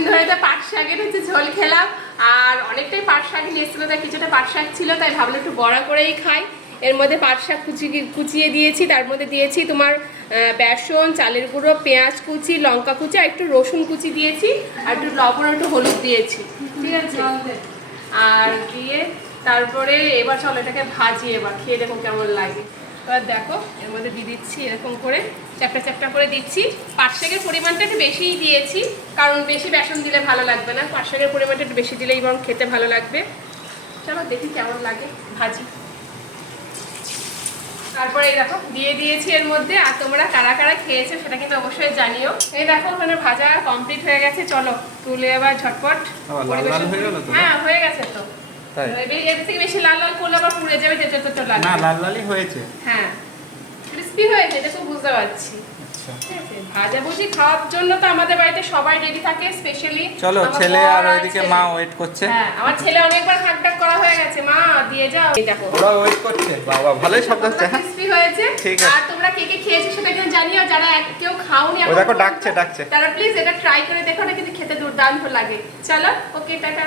অনেকদিন ধরে তো পাট শাকের হচ্ছে ঝোল খেলাম, আর অনেকটাই পাট শাক নিয়ে এসেছিলো, তাই কিছুটা পাট শাক ছিল, তাই ভাবলাম একটু বড়া করেই খাই। এর মধ্যে পাট শাক কুচিয়ে দিয়েছি, তার মধ্যে দিয়েছি তোমার বেসন, চালের গুঁড়ো, পেঁয়াজ কুচি, লঙ্কা কুচি আর একটু রসুন কুচি দিয়েছি, আর একটু লবণ আর একটু হলুদ দিয়েছি, ঠিক আছে। আর দিয়ে তারপরে এবার চলো এটাকে ভাজি, এবার খেয়ে দেখো কেমন লাগে। এবার দেখো এর মধ্যে দিয়ে দিচ্ছি এরকম করে চ্যাপটা চ্যাপটা করে দিচ্ছি। পাট শাকের পরিমাণটা একটু বেশিই দিয়েছি, কারণ বেশি বেসন দিলে ভালো লাগবে না, পাট শাকের পরিমাণটা একটু বেশি দিলেই বরং খেতে ভালো লাগবে। চলো দেখি কেমন লাগে ভাজি। তারপরে এই দেখো দিয়ে দিয়েছি এর মধ্যে, আর তোমরা কারা কারা খেয়েছো সেটা কিন্তু অবশ্যই জানিও। এই দেখো মানে ভাজা কমপ্লিট হয়ে গেছে, চলো তুলে এবার ঝটপট পরিবেশন। হ্যাঁ হয়ে গেছে তো, এর থেকে বেশি লাল লাল করলে আবার পুড়ে যাবে, যেতে তো লাগে না। লাল লালই হয়েছে, হ্যাঁ ক্রিস্পি হয়েছে, এটা তো বুঝতে পারছি। ঠিক আছে, ভাজা ভুজি খাওয়ার জন্য তো আমাদের বাড়িতে সবাই রেডি থাকে, স্পেশালি চলো ছেলে আর ওইদিকে মা ওয়েট করছে। হ্যাঁ আমার ছেলে অনেকবার হাঁকডাক করা হয়ে গেছে, মা দিয়ে যাও। এই দেখো ওরা ওয়েট করছে, বাবা ভালোই শব্দ হচ্ছে। হ্যাঁ ক্রিস্পি হয়েছে। ঠিক আছে, আর তোমরা কে কে খেয়েছো সেটা কিন্তু জানিও, যারা কেউ খাওনি ওই দেখো ডাকছে তারা প্লিজ এটা ট্রাই করে দেখো, না কিন্তু খেতে দুর্দান্ত লাগে। চলো ওকে টাটা।